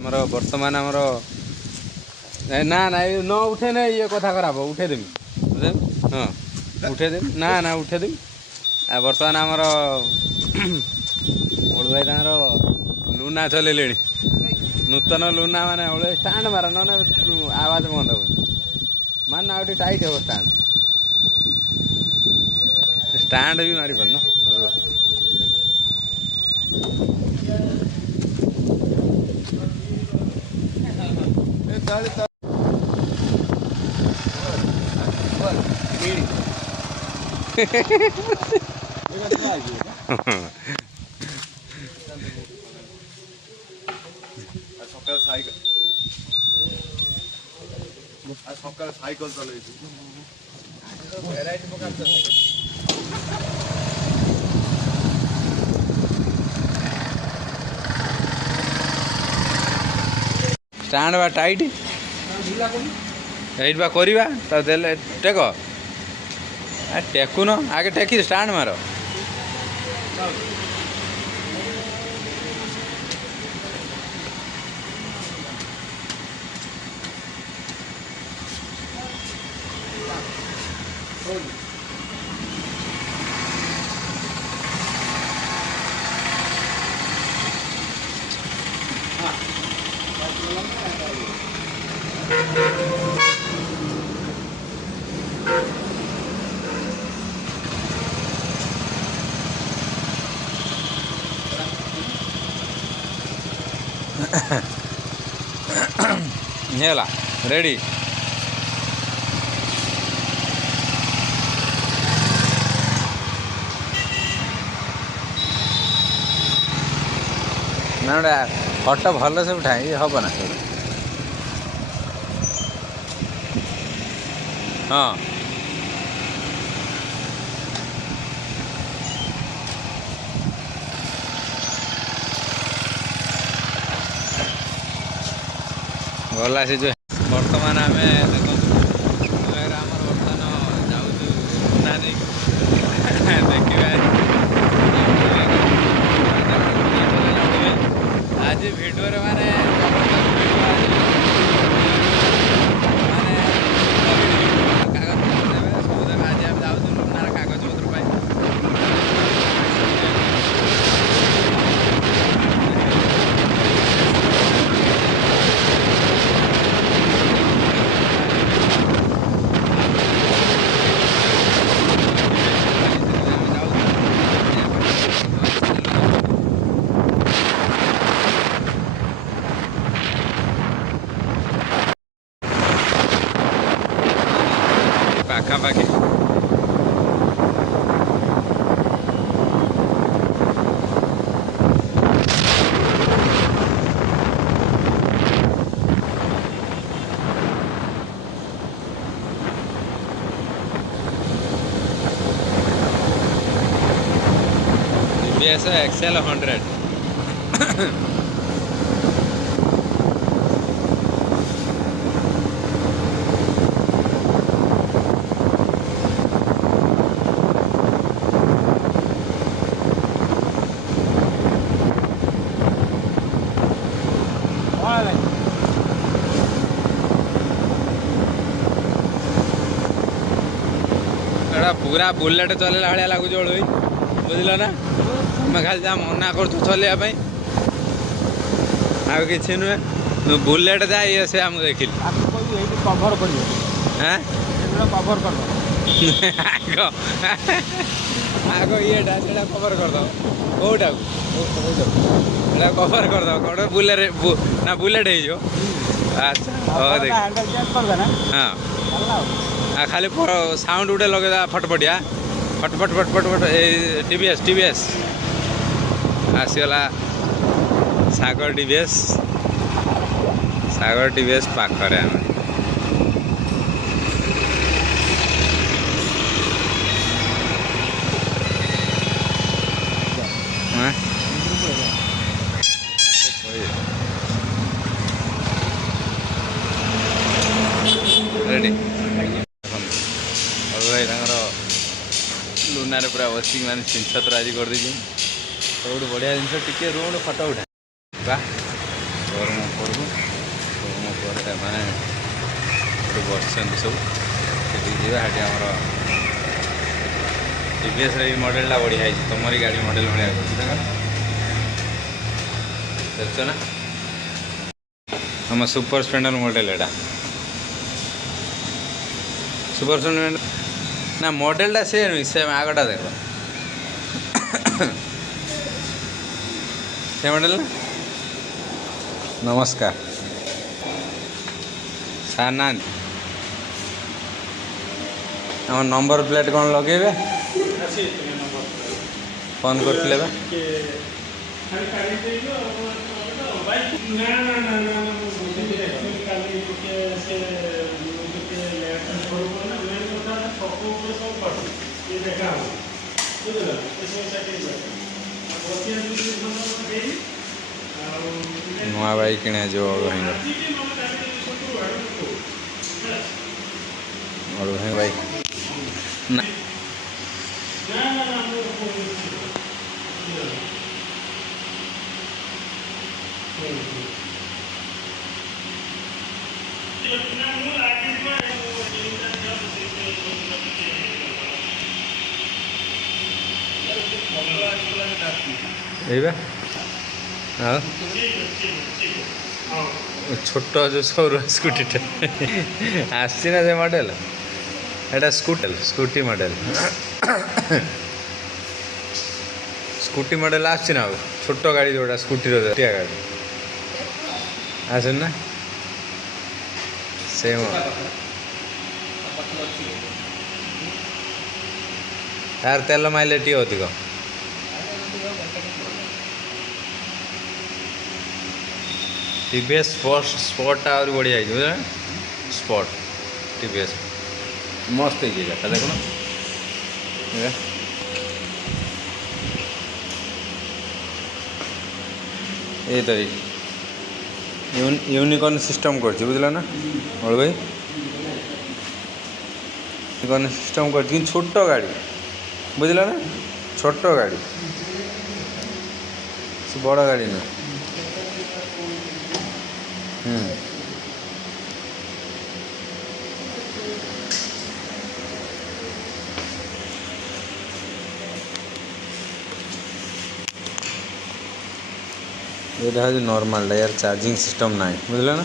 आमर बर्तमान आमर ना ना न उठे ना ये कथा खराब उठे देमी हाँ उठे देम ना ना उठे देम बर्तमान आमर ओलू भाई तार लुना चलैले नूतन लुना माने स्टाण्ड मार ना आवाज बंद हो मान ना टाइट हो स्टाण्ड भी मारी पार सकाल साइकल चल स्टाण्ड बा टाइट एट बा करवा तो देले टेक टेकुन आगे टेकी स्टाण्ड मार हेला रेडी ना फटो भल से उठा ये हम ना हाँ गला से जो बर्तमान आम देखो आम बर्तमान जाऊँ देखा आज भिडियो माने पाखापाखि TVS XL 100 पूरा बुलेट चलला भाया लगुच बुझल ना तुम खाली जहाँ मना कर चलवाई आगे कि नुहे बुलेट जा ये से आम देख कभर कर कभर कर आग ये कभर करद कौटा कभर करद कौट बुलेट ना बुलेट हो अच्छा हाँ खाली साउंड गुटे लगे फटफटिया फटफट फटफट फट TVS TVS आसीगला सागर TVS पाखरे आम रेडी भाई लुना पूरा बसिक मैंने स्क्रीनशॉट आज कर दीजिए सब बढ़िया जिन टे रोड फटो उठा ଶୋରୁମ୍ ଉପରକୁ ଶୋରୁମ୍ ଉପରେ ମାନେ ଏଠି ବସିଛନ୍ତି ସବୁ ସେଠିକି ଯିବା ସେଠି ଆମର TVSର ଏଇ ମଡ଼େଲଟା ବଢ଼ିଆ ହେଇଛି ତୁମରି ଗାଡ଼ି ମଡ଼େଲ ଭଳିଆ ଅଛି ତାଙ୍କର ଦେଖୁଛ ନା ଆମ ସୁପର ସ୍ପ୍ଲେଣ୍ଡର ମଡ଼େଲ ଏଇଟା ସୁପର ସ୍ପ୍ଲେଣ୍ଡର ନା ମଡ଼େଲଟା ସେ ନୁହେଁ ସେ ଆଗଟା ଦେଖ ସେ ମଡ଼େଲ ନା ନମସ୍କାର ସାର୍ ନାହାନ୍ତି ଆମ ନମ୍ବର ପ୍ଲେଟ୍ କ'ଣ ଲଗେଇବେ ଫୋନ୍ କରିଥିଲେ ବା ନୂଆ ବାଇକ୍ କିଣାଯିବ ଅଡ଼ୁଭାଇ ବାଇକ୍ ନା ଏଇବା ଆଉ ଛୋଟ ଯେଉଁ ସୌର ସ୍କୁଟିଟା ଆସିଛି ନା ସେ ମଡ଼େଲ ଏଇଟା ସ୍କୁଟି ମଡ଼େଲ ସ୍କୁଟି ମଡ଼େଲ ଆସୁଛି ନା ଆଉ ଛୋଟ ଗାଡ଼ି ଯେଉଁଟା ସ୍କୁଟିର ଟିଆ ଗାଡ଼ି ଆସୁନି ନା ସେ ତାର ତେଲ ମାଇଲେ ଟିକେ ଅଧିକ TVS ସ୍ପଟଟା ଆହୁରି ବଢ଼ିଆ ହେଇଛି ବୁଝିଲ ସ୍ପଟ TVS ମସ୍ତ ହେଇଛି ଗାଡ଼ିଟା ଦେଖୁନ ଏଇ ତ ୟୁନିକର୍ନ ସିଷ୍ଟମ୍ କରିଛି ବୁଝିଲ ନା ବଳ ଭାଇ ୟୁନିକର୍ନ ସିଷ୍ଟମ୍ କରିଛି କିନ୍ତୁ ଛୋଟ ଗାଡ଼ି ବୁଝିଲ ନା ଛୋଟ ଗାଡ଼ି ସେ ବଡ଼ ଗାଡ଼ି ନୁହେଁ এটা হচ্ছে নর্মালটা এর চার্জিং সিস্টেম নাই বুঝলে না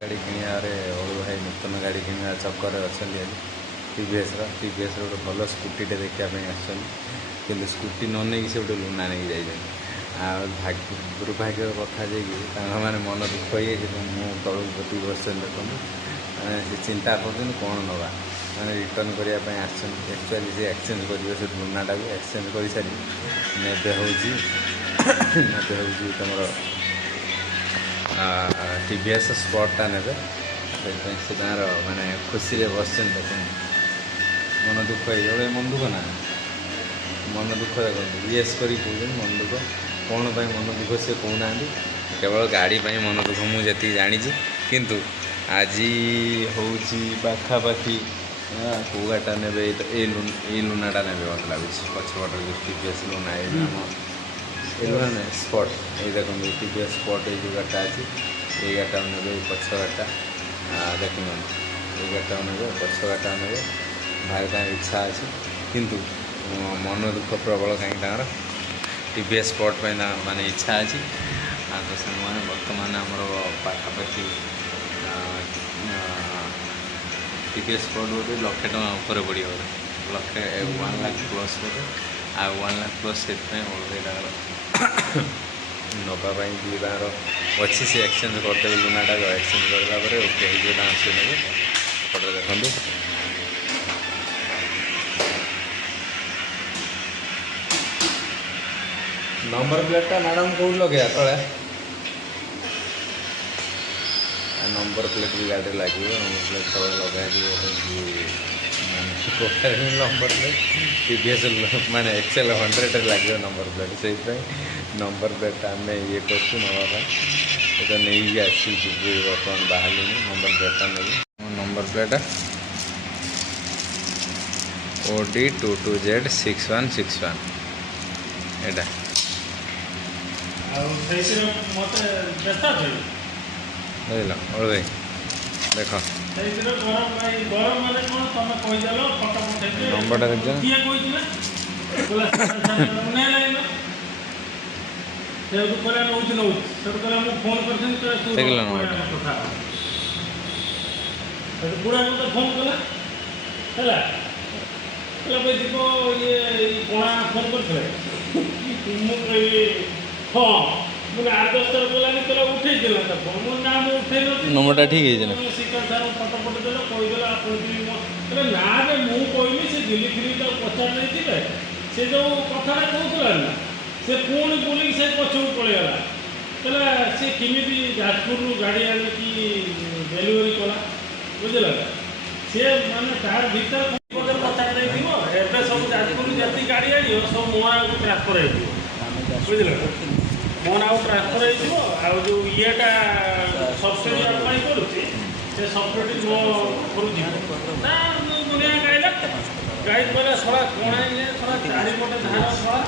ଗାଡ଼ି କିଣିବାରେ ଅଳୁ ଭାଇ ନୂତନ ଗାଡ଼ି କିଣିବା ଚକ୍କରରେ ଅଛନ୍ତି ଆଜି TVSର ଗୋଟେ ଭଲ ସ୍କୁଟିଟେ ଦେଖିବା ପାଇଁ ଆସୁଛନ୍ତି କିନ୍ତୁ ସ୍କୁଟି ନ ନେଇକି ସେ ଗୋଟେ ଲୁନା ନେଇକି ଯାଇଛନ୍ତି ଆଉ ଦୁର୍ଭାଗ୍ୟର କଥା ଯାଇକି ତାଙ୍କମାନେ ମନ ଦୁଃଖ ହେଇଯାଇଛି ମୁଁ ତଳକୁ ପତି ବସିଛନ୍ତି ଦେଖନ୍ତୁ ସେ ଚିନ୍ତା କରୁଛନ୍ତି କ'ଣ ନେବା ମାନେ ରିଟର୍ଣ୍ଣ କରିବା ପାଇଁ ଆସିଛନ୍ତି ଆକ୍ଚୁଆଲି ସେ ଏକ୍ସଚେଞ୍ଜ କରିବେ ସେ ଲୁନାଟାକୁ ଏକ୍ସଚେଞ୍ଜ କରିସାରି ନେବେ ହେଉଛି ତୁମର TVS ସ୍ପଟଟା ନେବେ ସେଥିପାଇଁ ସେ ତାଙ୍କର ମାନେ ଖୁସିରେ ବସିଛନ୍ତି ଦେଖନ୍ତୁ ମନ ଦୁଃଖ ହେଇଯାଉ ମନ ଦୁଃଖ ନା ମନ ଦୁଃଖ ଦେଖନ୍ତୁ ୟେସ୍ କରି କହୁଛନ୍ତି ମନ ଦୁଃଖ କ'ଣ ପାଇଁ ମନ ଦୁଃଖ ସେ କହୁନାହାନ୍ତି କେବଳ ଗାଡ଼ି ପାଇଁ ମନ ଦୁଃଖ ମୁଁ ଯେତିକି ଜାଣିଛି କିନ୍ତୁ ଆଜି ହେଉଛି ପାଖାପାଖି କେଉଁ ଗାଡ଼ିଟା ନେବେ ଏଇ ଲୁନାଟା ନେବେ ମୋତେ ଲାଗୁଛି ପଛପଟରେ ଯେଉଁ TVS ଲୁନା ଏଇ ଆମ ଏଇ ଲୁନା ନାହିଁ ସ୍ପଟ୍ ଏଇ ଦେଖନ୍ତୁ TVS ସ୍ପଟ୍ ଏଇ ଯେଉଁ ଗାଡ଼ିଟା ଅଛି ଏଇ ଗାଡ଼ିଟା ନେବେ ଏଇ ପଛ ଗାଡ଼ିଟା ଦେଖୁନାହାନ୍ତି ଏଇ ଗାଡ଼ିଟା ନେବେ ପଛ ଗାଡ଼ିଟା ନେବେ ଭାଇ ତାଙ୍କ ଇଚ୍ଛା ଅଛି କିନ୍ତୁ ମନ ଦୁଃଖ ପ୍ରବଳ କାହିଁକି ତାଙ୍କର TVS ସ୍ପଟ୍ ପାଇଁ ତାଙ୍କର ମାନେ ଇଚ୍ଛା ଅଛି ଆଉ ତ ସେମାନେ ବର୍ତ୍ତମାନ ଆମର ପାଖାପାଖି TVS ସ୍ପଟ୍ ଗୋଟେ ଲକ୍ଷେ ଟଙ୍କା ଉପରେ ପଡ଼ିବ ଲକ୍ଷେ 1 ଲାଖ ପ୍ଲସ୍ ବୋଧେ ଆଉ 1 ଲାଖ ପ୍ଲସ୍ ସେଥିପାଇଁ ଅଲଗା ନେବା ପାଇଁ ବି ତାଙ୍କର ଅଛି ସେ ଏକ୍ସଚେଞ୍ଜ କରିଦେବେ ଲୁନାଟାକୁ ଏକ୍ସଚେଞ୍ଜ କରିଦେଲା ପରେ ଓକେ ହେଇଯିବ ତାଙ୍କର ସେ ନେବେ ଏପଟରେ ଦେଖନ୍ତୁ ନମ୍ବର ପ୍ଲେଟ୍ଟା ମ୍ୟାଡ଼ାମ୍ କେଉଁଠି ଲଗେଇବା ତଳେ ନମ୍ବର ପ୍ଲେଟ୍ ବି ଗାଡ଼ିରେ ଲାଗିବ ନମ୍ବର ପ୍ଲେଟ୍ ତଳେ ଲଗାଯିବ ହେଉଛି ନମ୍ବର ପ୍ଲେଟ୍ TVS ମାନେ XL100ରେ ଲାଗିବ ନମ୍ବର ପ୍ଲେଟ୍ ସେଇଥିପାଇଁ ନମ୍ବର ପ୍ଲେଟ୍ଟା ଆମେ ଇଏ କରୁଛୁ ନେବା ପାଇଁ ଏଇଟା ନେଇକି ଆସିଛୁ ଯିବୁ ବର୍ତ୍ତମାନ ବାହାରିଲୁଣି ନମ୍ବର ପ୍ଲେଟ୍ଟା ନେବି ନମ୍ବର ପ୍ଲେଟ୍ OD22Z6161 ଏଇଟା ବୁଝିଲ ଓଳ ଭାଇ ଦେଖ ନମ୍ବରଟା ଦେଖିଛ ଦେଖିଲ ନମ୍ବରଟା ବୁଢ଼ା ମୋତେ ଫୋନ୍ କଲା ହେଲା ଯିବ ଇଏ କଣା ଫୋନ୍ କରିଥିଲେ ମୁଁ କହିଲି ହଁ ମାନେ 8-10 ଥର ଗଲାନି କହିଲା ଉଠେଇଥିଲା ତା ଫୋନ୍ ମୋ ନାଁ ମୁଁ ଉଠେଇ ନଥିଲି ନମ୍ବରଟା ଠିକ୍ ହେଇଛି ନା ଶିକାର ସାର୍ ଫଟୋ ପଠେଇଦେଲା କହିଦେଲା ଆପଣ କହିଲେ ନାରେ ମୁଁ କହିଲି ସେ ଦିଲ୍ଲୀ ତାକୁ ପଚାରି ନେଇଥିଲେ ସେ ଯେଉଁ କଥାଟା କହୁଥିଲା ନା ସେ ପୁଣି ବୁଲିକି ସେ ପଛକୁ ପଳେଇଗଲା କହିଲା ସେ କେମିତି ଯାଜପୁରରୁ ଗାଡ଼ି ଆଣିକି ଡେଲିଭରି କଲା ବୁଝିଲ ସେ ମାନେ ତାର ଭିତରେ ପଚାରି ନେଇଥିବ ଏବେ ସବୁ ଯାଜପୁରରୁ ଯେତିକି ଗାଡ଼ି ଆଣିବ ସବୁ ମୋହନାକୁ ଟ୍ରାନ୍ସଫର୍ ହେଇଯିବ ବୁଝିଲ ମୋହନାକୁ ଟ୍ରାନ୍ସଫର୍ ହେଇଯିବ ଆଉ ଯେଉଁ ଇଏଟା ସବସିଡ଼ି ଆପ୍ଲାଏ କରୁଛି ସେ ସବସିଡ଼ି ମୋ ଘରୁ ଯିବ ନା ଦୁନିଆ ଗାଇଲା ଗାଈ କହିଲା ଶଳା କଣା ଇଏ ଶଳା ଚାରିପଟେ ଧାନ ଶଳା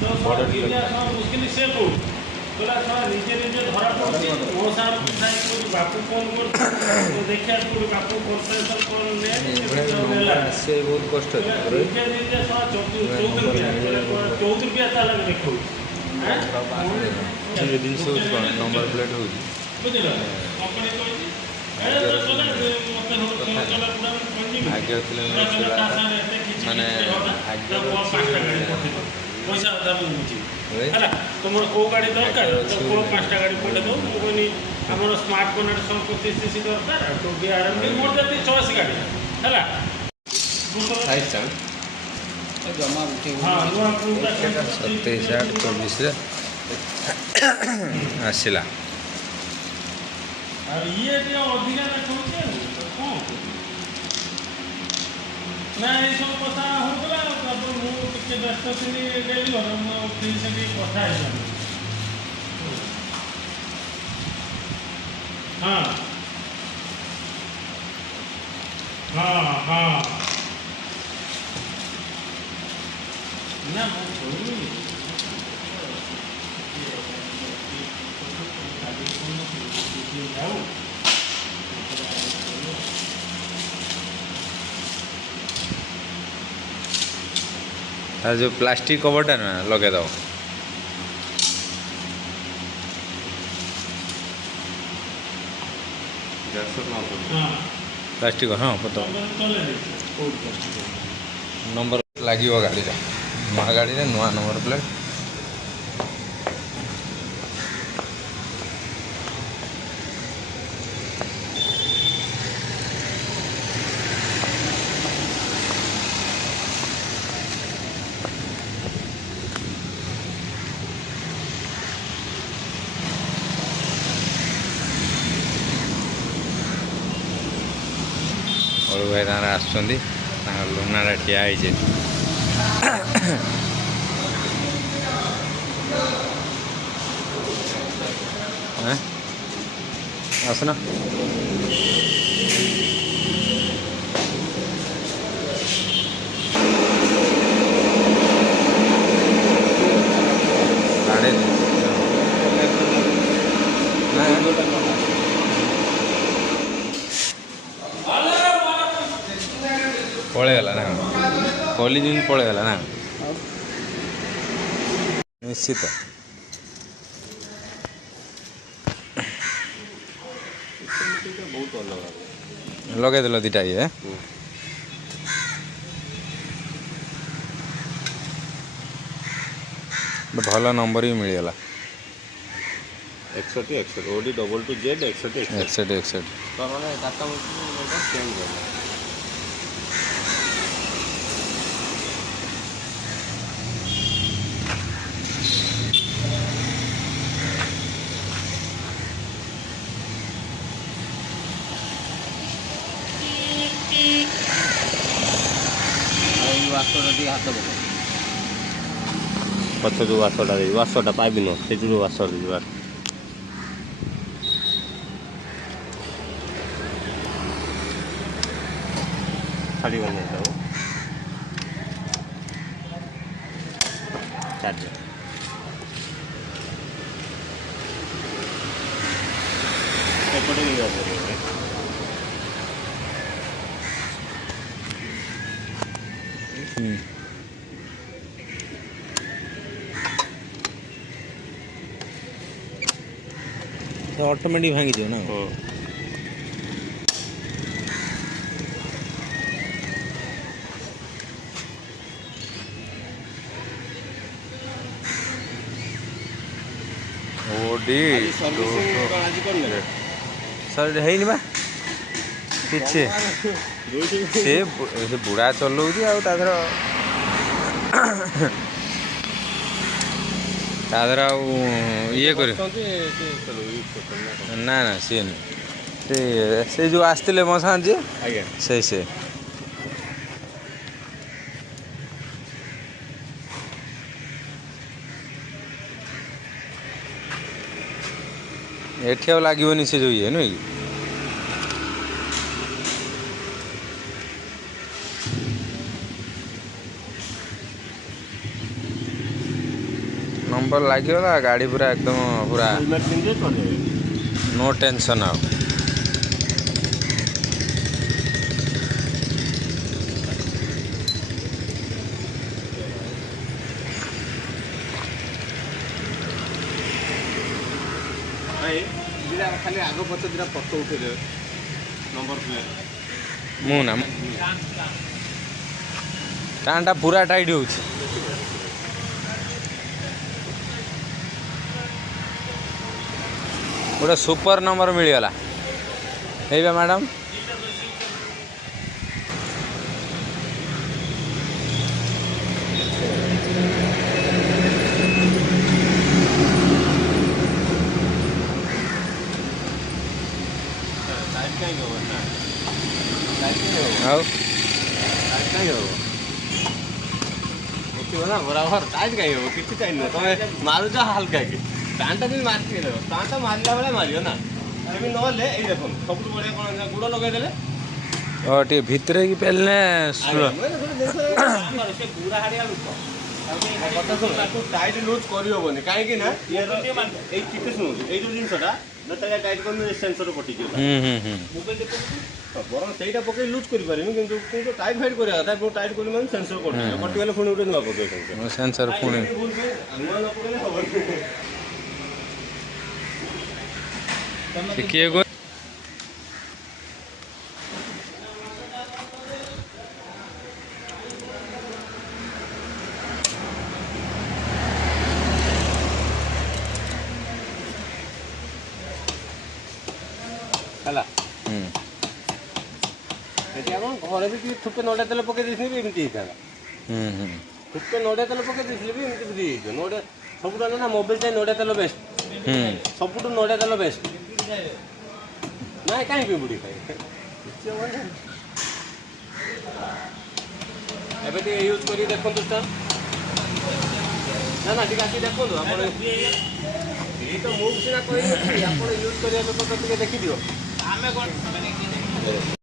ତ ଶଳା ଦୁନିଆ ଶଳା ମୁସ୍କିଲ ସେ କହୁଛି କହିଲା ଶଳା ନିଜେ ନିଜେ ଧରା ପଡ଼ୁଛି ମୋ ସାଙ୍ଗକୁ ଯାଇ କୋଉଠି ବାପୁ ଫୋନ୍ କରୁଛି ଦେଖିବା କୋଉଠି ବାପୁ କନସେସନ୍ କ'ଣ ନେଲା ସେ ବହୁତ କଷ୍ଟ ନିଜେ ନିଜେ ଶଳା 14 रुपया ତାହେଲେ ଦେଖାଉଛି ଜିନିଷ ହେଉଛି କ'ଣ ନମ୍ବର ପ୍ଲେଟ୍ ହେଉଛି ବୁଝିଲ କମ୍ପାନୀ କହିଛି ଆଜ୍ଞା ଥିଲେ ମାନେ ପଇସା ଅଧା ମୁଁ ବୁଝିବି ହେଲା ତୁମର କେଉଁ ଗାଡ଼ି ଦରକାର ତ କେଉଁ 5ଟା ଗାଡ଼ି ପଠେଇଦେବ ମୁଁ କହିଲି ଆମର ସ୍ମାର୍ଟ କନେକ୍ଟ 125cc ଦରକାର ଆଉ ଟୁ DRM ମୋର ଯେତିକି 84 ଗାଡ଼ି ହେଲା ସତେଇଶ 8 24 ଆସିଲା ଆଉ ଇଏ ଟିକେ ଅଧିକା ଦେଖାଉଛି ଆଉ କ'ଣ ନା ଏଇସବୁ କଥା ହେଉଥିଲା ତାପରେ ମୁଁ ଟିକେ ବ୍ୟସ୍ତ ଥିଲି ଡେଲି ଘର ମୁଁ ଫ୍ରି ସେଠି କଥା ହେଇଯାନ୍ତି ହଁ ହଁ ହଁ ନା ମୁଁ ଶୁଣିନି ଯାଉ ତାର ଯେଉଁ ପ୍ଲାଷ୍ଟିକ୍ କଭରଟା ନା ଲଗେଇଦେବ ପ୍ଲାଷ୍ଟିକ୍ ହଁ ନମ୍ବର ଲାଗିବ ଗାଡ଼ିରେ ନୂଆ ଗାଡ଼ିରେ ନୂଆ ନମ୍ବର ପ୍ଲେଟ୍ ଅଳୁ ଭାଇ ତାଙ୍କର ଆସୁଛନ୍ତି ତାଙ୍କର ଲୁନାଟା ଠିଆ ହେଇଛି ଆସୁନ ପଳେଇଗଲା ନା ହୋଲି ଦିନ ପଳେଇଗଲା ନା ନିଶ୍ଚିତ ଲଗେଇଦେଲ ଦୁଇଟା ଇଏ ଭଲ ନମ୍ବର ବି ମିଳିଗଲା 61 OD22Z 61 ପଛ ଯେଉଁ ୱାସରଟା ଦେବି ୱାସରଟା ପାଇବି ନୁହଁ ସେଇଠୁ ଯେଉଁ ୱାସର ଯିବା ଛାଡ଼ିବନି ସବୁ ଚାର୍ଜ ଏପଟେ ବି ଅଛି ଅଟୋମେଟିକ୍ ଭାଙ୍ଗିଯିବ ନା ଓଡି ସାର୍ ହେଇନି ବା କିଛି ସେ ବୁଢ଼ା ଚଲଉଛି ଆଉ ତା ଦେହରେ ଆଉ ଇଏ କରିବ ନା ନା ସିଏ ନୁହେଁ ସେ ଯେଉଁ ଆସିଥିଲେ ମୋ ସାଙ୍ଗେ ଯିଏ ଆଜ୍ଞା ସେ ଏଠି ଆଉ ଲାଗିବନି ସେ ଯେଉଁ ଇଏ ନୁହେଁ କି ନମ୍ବର ଲାଗିଗଲା ଗାଡ଼ି ପୁରା ଏକଦମ ପୁରା ନୋ ଟେନସନ୍ ଆଉ ଖାଲି ଆଗ ପଛ ଦିଟା ଫଟୋ ଉଠେଇଦେବେ ନମ୍ବର ପ୍ଲେଟ୍ ମୁଁ ନା ଟାଣଟା ପୁରା ଟାଇଟ୍ ହେଉଛି ଗୋଟେ ସୁପର ନମ୍ବର ମିଳିଗଲା ହେଇବା ମ୍ୟାଡ଼ାମ୍ ଆଉ ନା ବରାବର ଟାଇଟ୍ କାହିଁ ହବ କିଛି ଟାଇଟ୍ ନୁହଁ ତମେ ମାରୁଛ ହାଲକା କି ପ୍ୟାଣ୍ଟଟା ଯଦି ମାରିକି ଦେବ ପ୍ୟାଣ୍ଟଟା ମାରିଲା ବେଳେ ମାରିବ ନା ସେମିତି ନହେଲେ ଏଇ ଦେଖନ୍ତୁ ସବୁଠୁ ବଢ଼ିଆ କ'ଣ ଗୁଡ଼ ଲଗେଇଦେଲେ ଟିକେ ଭିତରେ କି ପେଲିଲେ ସେ ବୁଢ଼ା ହାଡ଼ିଆ ଲୋକ କଥା ଶୁଣ ତାକୁ ଟାଇଟ୍ ଲୁଜ୍ କରିହେବନି କାହିଁକି ନା ଏଇ ଟିକେ ଶୁଣନ୍ତୁ ଏଇ ଯେଉଁ ଜିନିଷଟା ଯେତେବେଳେ ଟାଇଟ୍ କରିନି ସେନ୍ସର ପଟିଯିବ ବରଂ ସେଇଟା ପକେଇ ଲୁଜ୍ କରିପାରିବି କିନ୍ତୁ ଟାଇଟ୍ ଫାଇଟ୍ କରିବା କଥା ମୁଁ ଟାଇଟ୍ କରିବି ମାନେ ସେନ୍ସର କଟିଯିବ କଟିଗଲେ ପୁଣି ଗୋଟେ ନୂଆ ପକେଇଛନ୍ତି ସେନ୍ସର ପୁଣି ନୂଆ ନ ପକେଇଲେ ହବନି କିଏ ହେଲା ସେଠି ଆପଣ ଘରେ ବି ଟିକେ ଥୁପେ ନଡ଼ିଆ ତେଲ ପକେଇ ଦେଇଥିଲେ ବି ଏମିତି ହେଇଥାନ୍ତା ଥୁପେ ନଡ଼ିଆ ତେଲ ପକେଇ ଦେଇଥିଲେ ବି ଏମିତି ବୁଝି ହେଇଯିବ ନଡ଼ିଆ ସବୁଠୁ ନା ମୋବିଲ ଚାହିଁ ନଡ଼ିଆ ତେଲ ବେଷ୍ଟ ସବୁଠୁ ନଡ଼ିଆ ତେଲ ବେଷ୍ଟ ନାଇଁ କାହିଁକି ବୁଢ଼ୀ ଖାଇ ଏବେ ଟିକେ ୟୁଜ୍ କରିକି ଦେଖନ୍ତୁ ତ ନା ଟିକେ ଆସିକି ଦେଖନ୍ତୁ ଆପଣ ଏଇ ତ ମୁଁ ସିନା କହିବି ଆପଣ ୟୁଜ୍ କରିବା ଲୋକ ଟିକେ ଦେଖିଦିଅ ଆମେ କ'ଣ